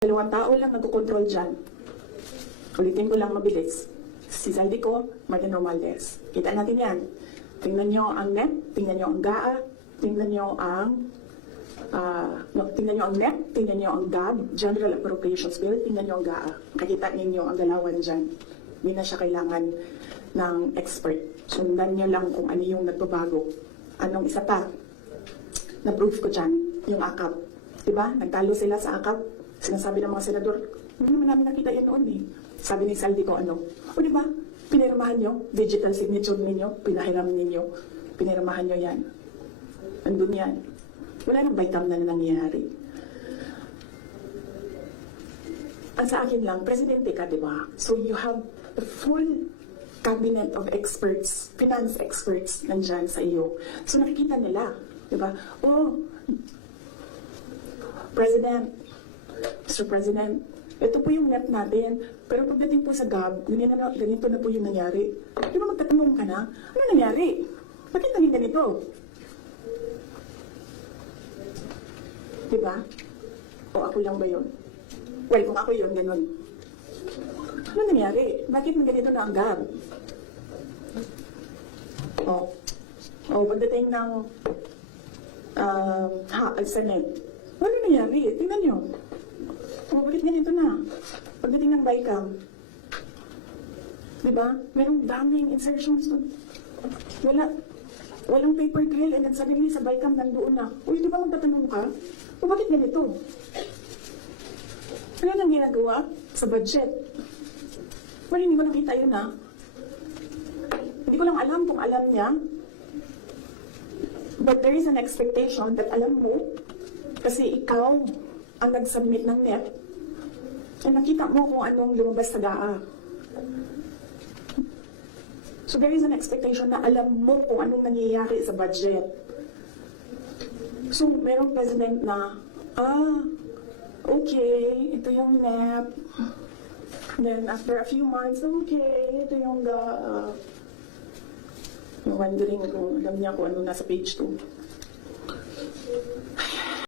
Dalawang tao lang nagkocontrol dyan. Ulitin ko lang mabilis. Si Saldico, Martin Romualdez. Kita natin yan. Tingnan nyo ang NEP, tingnan nyo ang GAA, tingnan nyo ang NEP, tingnan nyo ang GAB, General Appropriations Bill, tingnan nyo ang GAA. Makikita ninyo ang galawan dyan. Hindi na siya kailangan ng expert. Sundan nyo lang kung ano yung nagbabago. Anong isa pa? Na-proof ko dyan, yung AKAP. Diba? Nagtalo sila sa AKAP. Sinasabi ng mga senador, hindi naman namin nakita yan noon eh. Sabi ni Saldico, o diba? Pinirmahan nyo, digital signature ninyo, pinahiram ninyo, pinirmahan nyo yan. Andun yan. Wala nang Vitam na nangyayari. Ang sa akin lang, presidente ka, diba? So you have the full cabinet of experts, finance experts, nandyan sa iyo. So nakikita nila, diba? President, Mr. President, ito po yung NEP natin. Pero pagdating po sa GAB, ganito na po yung nangyari. Di ba magtatanong ka na, ano nangyari? Bakit naging ganito? Di ba? O ako lang ba yun? Well, kung ako yun, ganun. Ano nangyari? Bakit ganito na ang GAB? Pagdating ng Senate, ano nangyari? Tingnan nyo. Bakit ganito na? Pagdating ng Bicam, diba? Merong daming insertions doon. Walang paper trail and then suddenly sa Bicam nandoon na. Uy, di ba magtatanong ka? Bakit ganito? Ano nang ginagawa sa budget? Well, hindi ko nakita yun ha. Hindi ko lang alam kung alam niya. But there is an expectation that alam mo kasi ikaw ang nag-submit ng NEP, at nakita mo kung anong lumabas sa GAA. So there is an expectation na alam mo kung anong nangyayari sa budget. So merong president na, okay, ito yung NEP. Then after a few months, okay, ito yung GAA. Wondering kung alam niya kung ano nasa page 2.